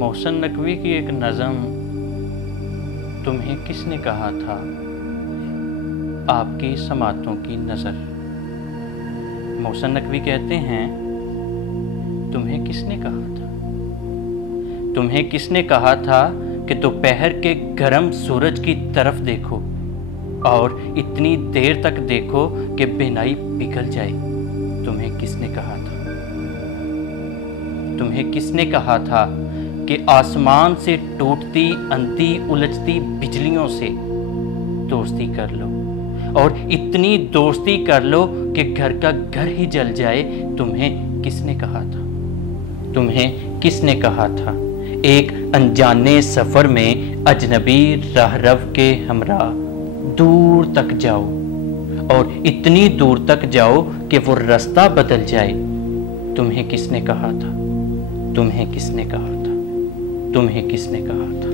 मोहसिन नकवी की एक नज़म, तुम्हें किसने कहा था आपकी समातों की नज़र। मोहसिन नकवी कहते हैं, तुम्हें किसने कहा था, तुम्हें किसने कहा था कि दोपहर के गर्म सूरज की तरफ देखो और इतनी देर तक देखो कि बिनाई पिघल जाए। तुम्हें किसने कहा था, तुम्हें किसने कहा था कि आसमान से टूटती अंधी उलझती बिजलियों से दोस्ती कर लो और इतनी दोस्ती कर लो कि घर का घर ही जल जाए। तुम्हें किसने कहा था, तुम्हें किसने कहा था एक अनजाने सफ़र में अजनबी राहरव के हमरा दूर तक जाओ और इतनी दूर तक जाओ कि वो रास्ता बदल जाए। तुम्हें किसने कहा था, तुम्हें किसने कहा था, तुम्हें किसने कहा था।